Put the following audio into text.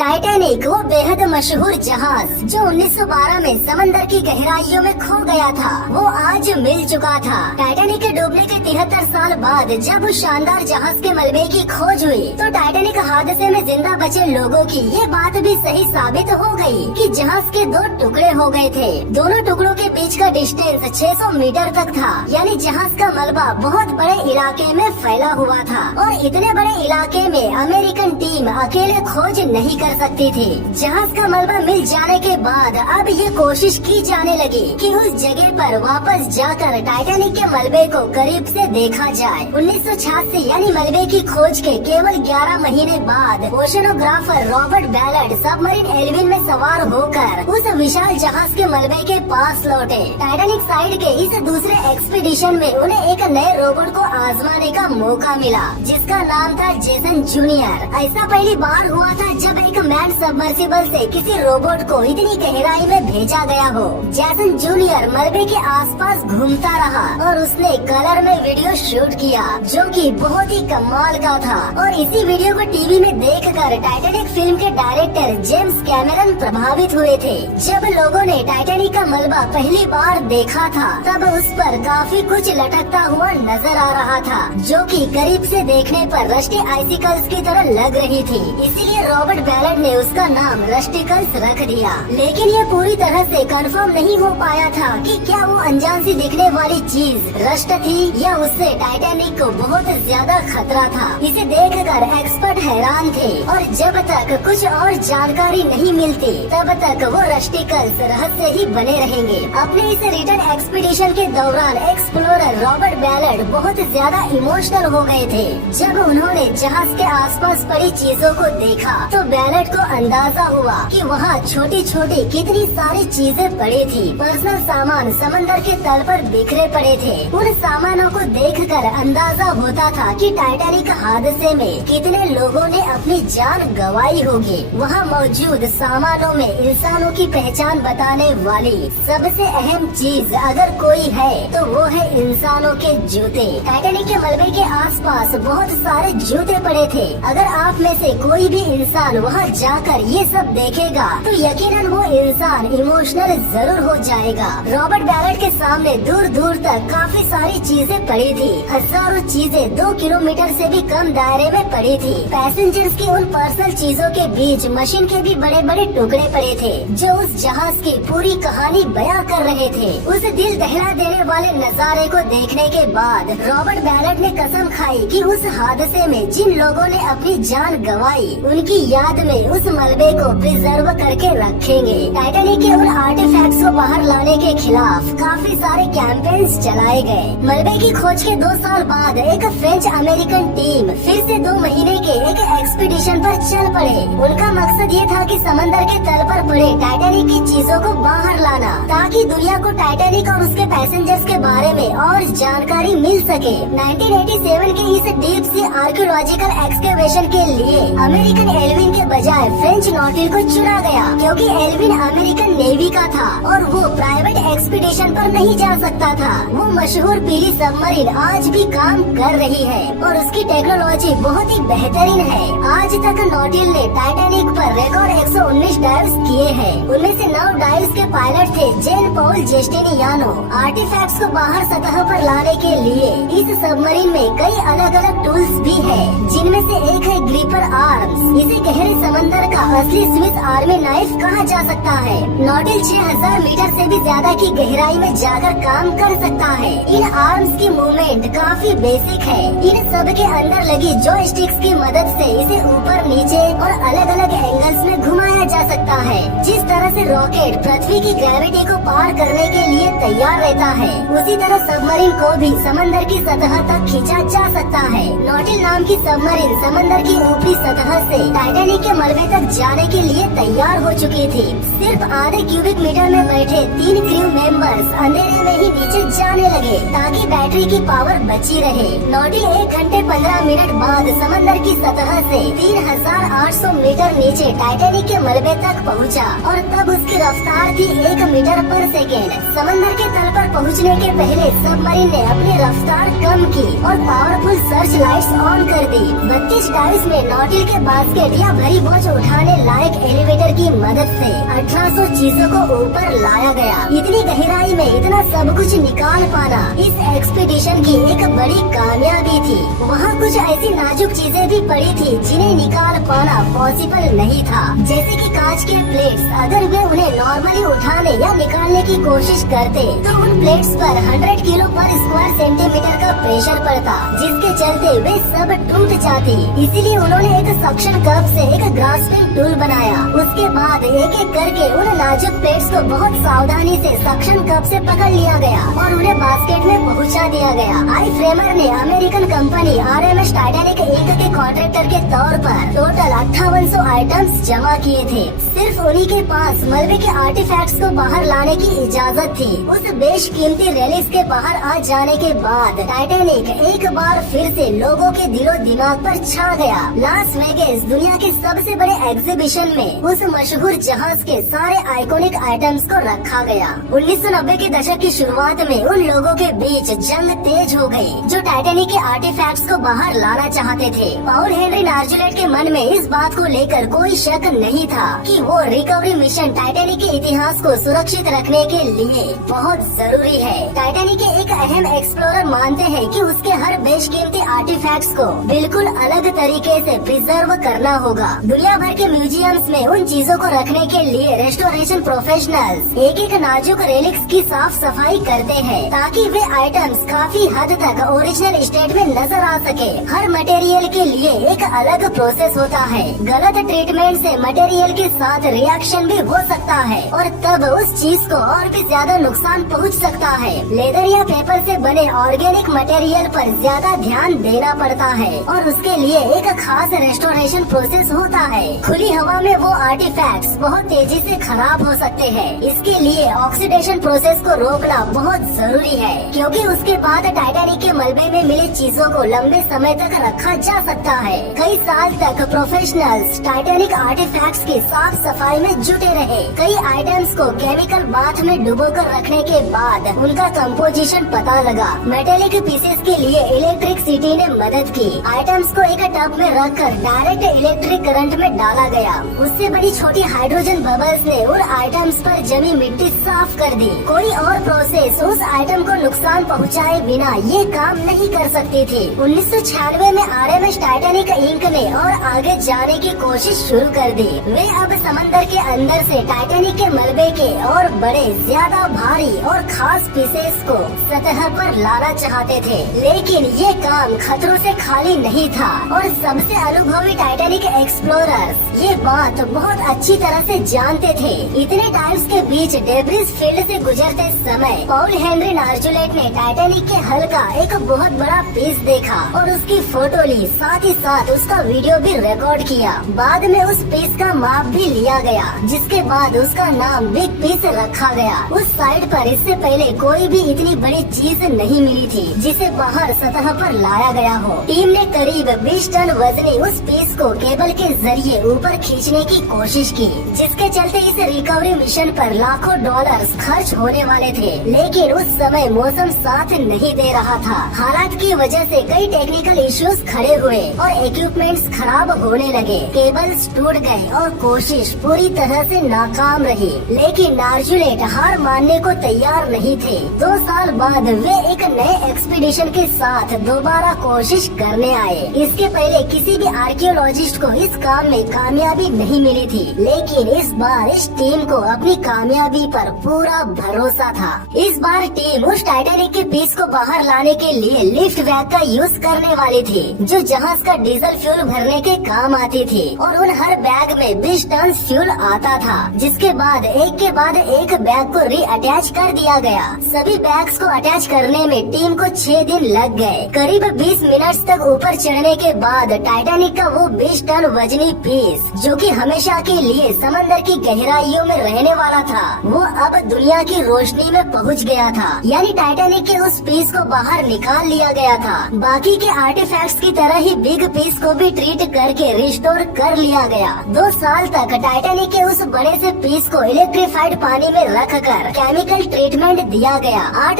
Titanic वो बेहद मशहूर जहाज जो 1912 में समंदर की गहराइयों में खो गया था, वो आज मिल चुका था। टाइटैनिक के डूबने के 73 साल बाद जब उस शानदार जहाज के मलबे की खोज हुई तो टाइटैनिक हादसे में जिंदा बचे लोगों की ये बात भी सही साबित हो गई कि जहाज के दो टुकड़े हो गए थे। दोनों टुकड़ों के बीच का डिस्टेंस 600 मीटर तक था, यानी जहाज का मलबा बहुत बड़े इलाके में फैला हुआ था और इतने बड़े इलाके में अमेरिकन टीम अकेले खोज नहीं कर सकती थी। जहाज का मलबा मिल जाने के बाद अब ये कोशिश की जाने लगी कि उस जगह पर वापस जाकर टाइटैनिक के मलबे को करीब से देखा जाए। 1986 यानी मलबे की खोज के केवल 11 महीने बाद ओशनोग्राफर रॉबर्ट बैलर्ड सबमरीन एल्विन में सवार होकर उस विशाल जहाज के मलबे के पास लौटे। टाइटैनिक साइड के इस दूसरे एक्सपीडिशन में उन्हें एक नए रोबोट को आजमाने का मौका मिला जिसका नाम था जेसन जूनियर। ऐसा पहली बार हुआ था जब एक मैन सबमर्सिबल से किसी रोबोट को इतनी गहराई में भेजा गया हो। जेसन जूनियर मलबे के आसपास घूमता रहा और उसने कलर में वीडियो शूट किया जो कि बहुत ही कमाल का था। और इसी वीडियो को टीवी में देखकर टाइटैनिक फिल्म के डायरेक्टर जेम्स कैमेरन प्रभावित हुए थे। जब लोगों ने टाइटैनिक का मलबा पहली बार देखा था तब उस पर काफी कुछ लटकता हुआ नजर आ रहा था जो कि करीब से देखने पर रस्टी आइसिकल्स की तरह लग रही थी। इसीलिए रॉबर्ट बैलर्ड ने उसका नाम रस्टिकल्स रख दिया। लेकिन ये पूरी तरह से कंफर्म नहीं हो पाया था कि क्या वो अनजान सी दिखने वाली चीज रस्ट थी या उससे टाइटैनिक को बहुत ज्यादा खतरा था। इसे देखकर एक्सपर्ट हैरान थे और जब तक कुछ और जानकारी नहीं मिलती तब तक वो रस्टिकल्स रहस्य ही बने रहेंगे। अपने इस रिटर्न एक्सपीडिशन के दौरान एक्सप्लोरर रॉबर्ट बैलर्ड बहुत ज्यादा इमोशनल हो गए थे। जब उन्होंने जहाज के आसपास पड़ी चीजों को देखा तो बैलर्ड को अंदाजा हुआ कि वहाँ छोटी छोटी कितनी सारी चीजें पड़ी थी। पर्सनल सामान समंदर के तल पर बिखरे पड़े थे। उन सामानों को देखकर अंदाजा होता था कि टाइटैनिक हादसे में कितने लोगों ने अपनी जान गंवाई होगी। वहाँ मौजूद सामानों में इंसानों की पहचान बताने वाली सबसे अहम चीज अगर कोई है तो वो है इंसानों के जूते। टाइटैनिक के मलबे के आसपास बहुत सारे जूते पड़े थे। अगर आप में से कोई भी इंसान वहाँ जाकर ये सब देखेगा तो यकीनन वो इंसान इमोशनल जरूर हो जाएगा। रॉबर्ट बैलर्ड के सामने दूर दूर तक काफी सारी चीजें पड़ी थी। हजारों चीजें 2 किलोमीटर से भी कम दायरे में पड़ी थी। पैसेंजर्स की उन पर्सनल चीजों के बीच मशीन के भी बड़े बड़े टुकड़े पड़े थे जो उस जहाज की पूरी कहानी बयां कर रहे थे। उस दिल दहला देने वाले नजारे को देखने के बाद रॉबर्ट बैलर्ड ने कसम खाई कि उस हादसे में जिन लोगों ने अपनी जान गंवाई उनकी याद में उस मलबे को प्रिजर्व करके रखेंगे। टाइटैनिक के उन आर्टिफैक्ट्स को बाहर लाने के खिलाफ काफी सारे कैंपेन्स चलाए गए। मलबे की खोज के 2 साल बाद एक फ्रेंच अमेरिकन टीम फिर से 2 महीने के एक एक्सपीडिशन पर चल पड़े। उनका मकसद ये था कि समंदर के तल पर पड़े टाइटैनिक की चीजों को बाहर लाना ताकि दुनिया को टाइटैनिक और उसके पैसेंजर्स के बारे में और जानकारी मिल सके। 1987 के इस डीप सी आर्कियोलॉजिकल एक्सकेवेशन के लिए अमेरिकन एल्विन के बजाय फ्रेंच नॉटिल को चुना गया क्योंकि एल्विन अमेरिकन नेवी का था और वो प्राइवेट एक्सपीडिशन पर नहीं जा सकता था। वो मशहूर पीली सबमरीन आज भी काम कर रही है और उसकी टेक्नोलॉजी बहुत ही बेहतरीन है। आज तक नॉटिल ने टाइटैनिक पर रिकॉर्ड 119 डाइव्स किए हैं। उनमें से 9 डाइव्स के पायलट थे जेन पॉल जेस्टिनियानो। आर्टिफैक्ट्स को बाहर सतह पर लाने के लिए इस सबमरीन में कई अलग अलग टूल्स भी है जिनमें से एक है ग्रिपर आर्म्स। इसे गहरे समंदर का असली स्विस आर्मी नाइफ कहा जा सकता है। नॉटिल 6000 मीटर से भी ज्यादा की गहराई में जाकर काम कर सकता है। इन आर्म्स की मूवमेंट काफी बेसिक है। इन सब के अंदर लगी जॉयस्टिक्स की मदद से इसे ऊपर नीचे और अलग अलग एंगल्स में घुमाया जा सकता है। जिस तरह से रॉकेट पृथ्वी की ग्रेविटी को पार करने के लिए तैयार रहता है उसी तरह सबमरीन को भी समंदर की सतह तक खींचा जा सकता है। नॉटिल नाम की सबमरीन समंदर की ऊपरी सतह से टाइटैनिक के मलबे तक जाने के लिए तैयार हो चुकी थी। सिर्फ आधे क्यूबिक मीटर में बैठे 3 क्रू मेंबर्स अंधेरे में ही नीचे जाने लगे ताकि बैटरी की पावर बची रहे। नॉटिल 1 घंटे 15 मिनट बाद समंदर की सतह से 3800 मीटर नीचे टाइटैनिक के मलबे तक तक पहुंचा और तब उसकी रफ्तार थी 1 मीटर पर सेकेंड। समंदर के तल पर पहुंचने के पहले सबमरीन ने अपनी रफ्तार कम की और पावरफुल सर्च लाइट्स ऑन कर दी। 32 डाइव्स में नॉटिल के बास्केट या भरी बोझ उठाने लायक एलिवेटर की मदद से 1800 चीजों को ऊपर लाया गया। इतनी गहराई में इतना सब कुछ निकाल पाना इस एक्सपीडिशन की एक बड़ी कामयाबी थी। वहाँ कुछ ऐसी नाजुक चीजें भी पड़ी थी जिन्हें निकाल पाना पॉसिबल नहीं था, जैसे कि कांच के प्लेट्स। अगर वे उन्हें नॉर्मली उठाने या निकालने की कोशिश करते तो उन प्लेट्स पर 100 किलो पर स्क्वायर सेंटीमीटर का प्रेशर पड़ता, जिसके चलते वे सब टूट जाती। इसीलिए उन्होंने एक सक्शन कप से एक ग्रास्पिंग टूल बनाया। उसके बाद एक एक करके उन नाजुक प्लेट्स को बहुत सावधानी से सक्शन कप से पकड़ लिया गया और उन्हें बास्केट में पहुंचा दिया गया। आई फ्रेमर ने American company RMS Titanic Inc के कॉन्ट्रैक्टर के तौर पर टोटल 5800 आइटम्स जमा किए थे। सिर्फ उन्हीं के पास मलबे के आर्टिफैक्ट्स को बाहर लाने की इजाजत थी। उस बेशकीमती रेलिक्स के बाहर आ जाने के बाद टाइटैनिक एक बार फिर से लोगों के दिलो दिमाग पर छा गया। लास वेगास दुनिया के सबसे बड़े एग्जीबिशन में उस मशहूर जहाज के सारे आइकॉनिक आइटम्स को रखा गया। 1990 के दशक की शुरुआत में उन लोगों के बीच जंग तेज हो गई जो टाइटैनिक के आर्टिफैक्ट्स को बाहर लाना चाहते थे। पॉल हेनरी नार्जुलेट के मन में इस बात को लेकर कोई शक नहीं था कि वो रिकवरी मिशन टाइटैनिक के इतिहास को सुरक्षित रखने के लिए बहुत जरूरी है। टाइटैनिक के एक अहम एक्सप्लोरर मानते हैं कि उसके हर बेशकीमती आर्टिफैक्ट्स को बिल्कुल अलग तरीके से प्रिजर्व करना होगा। दुनिया भर के म्यूजियम्स में उन चीजों को रखने के लिए रेस्टोरेशन प्रोफेशनल्स एक एक नाजुक रेलिक्स की साफ सफाई करते हैं ताकि वे आइटम्स काफी हद तक ओरिजिनल स्टेट में नजर आ सके। हर मटेरियल के लिए एक अलग प्रोसेस होता है। गलत ट्रीटमेंट से मटेरियल के साथ रिएक्शन भी हो सकता है और तब उस चीज को और भी ज्यादा नुकसान पहुंच सकता है। लेदर या पेपर से बने ऑर्गेनिक मटेरियल पर ज्यादा ध्यान देना पड़ता है और उसके लिए एक खास रेस्टोरेशन प्रोसेस होता है। खुली हवा में वो आर्टिफैक्ट्स बहुत तेजी से खराब हो सकते हैं। इसके लिए ऑक्सीडेशन प्रोसेस को रोकना बहुत जरूरी है, क्योंकि उसके बाद टाइटैनिक के मलबे में मिली चीजों को लंबे समय तक रखा जा सकता है। कई साल तक प्रोफेशनल्स टाइटैनिक आर्टिफैक्ट्स की साफ सफाई में जुटे रहे। कई आइटम्स को केमिकल बाथ में डुबोकर रखने के बाद उनका कंपोजिशन पता लगा। मेटेलिक पीसेस के लिए इलेक्ट्रिसिटी ने मदद की। आइटम्स को एक टब में रखकर डायरेक्ट इलेक्ट्रिक करंट में डाला गया। उससे बड़ी छोटी हाइड्रोजन बबल्स ने उन आइटम्स पर जमी मिट्टी साफ कर दी। कोई और प्रोसेस उस आइटम को नुकसान पहुँचाए बिना ये काम नहीं कर सकती थी। 1996 में RMS टाइटैनिक इंक ने और आगे जाने की कोशिश शुरू कर दी। वे अब समंदर के अंदर से टाइटैनिक के मलबे के और बड़े, ज्यादा भारी और खास पीसेस को सतह पर लाना चाहते थे, लेकिन ये काम खतरों से खाली नहीं था और सबसे अनुभवी टाइटैनिक एक्सप्लोरर्स ये बात बहुत अच्छी तरह से जानते थे। इतने टाइम्स के बीच डेब्रिस फील्ड से गुजरते समय पॉल हेनरी नार्जुलेट ने टाइटैनिक के हल का एक बहुत बड़ा पीस देखा और उसकी फोटो ली, साथ ही साथ उसका वीडियो भी रिकॉर्ड किया। बाद में उस पीस का माप भी लिया गया, जिसके बाद उसका नाम बिग पीस रखा गया। उस साइड पर इससे पहले कोई भी इतनी बड़ी चीज नहीं मिली थी जिसे बाहर सतह पर लाया गया हो। टीम ने करीब 20 टन वजनी उस पीस को केबल के जरिए ऊपर खींचने की कोशिश की, जिसके चलते इस रिकवरी मिशन पर लाखों डॉलर्स खर्च होने वाले थे। लेकिन उस समय मौसम साथ नहीं दे रहा था। हालात की वजह से कई टेक्निकल इश्यूज खड़े हुए और इक्विपमेंट्स खराब होने लगे। केबल्स टूट गए और कोशिश पूरी तरह से नाकाम रही। लेकिन नार्जुलेट हार मानने को तैयार नहीं थे। 2 साल बाद वे एक नए एक्सपीडिशन के साथ दोबारा कोशिश करने आए। इसके पहले किसी भी आर्कियोलॉजिस्ट को इस काम में कामयाबी नहीं मिली थी, लेकिन इस बार इस टीम को अपनी कामयाबी पर पूरा भरोसा था। इस बार टीम उस टाइटैनिक के पीस को बाहर लाने के लिए लिफ्ट वैग का यूज करने वाली थी, जो जहाज का डीजल फ्यूल भरने के काम आती थी और उन हर बैग में 20 टन फ्यूल आता था, जिसके बाद एक के बाद एक बैग को रीअटैच कर दिया गया। सभी बैग्स को अटैच करने में टीम को 6 दिन लग गए। करीब 20 मिनट तक ऊपर चढ़ने के बाद टाइटैनिक का वो 20 टन वजनी पीस, जो कि हमेशा हमेशा के लिए समंदर की गहराइयों में रहने वाला था, वो अब दुनिया की रोशनी में पहुंच गया था। यानी टाइटैनिक के उस पीस को बाहर निकाल लिया गया था। बाकी के आर्टिफैक्ट्स की तरह ही बिग पीस को भी ट्रीट करके रिस्टोर कर लिया गया। 2 साल तक टाइटैनिक के उस बड़े से पीस को इलेक्ट्रिफाइड पानी में रखकर केमिकल ट्रीटमेंट दिया गया। 8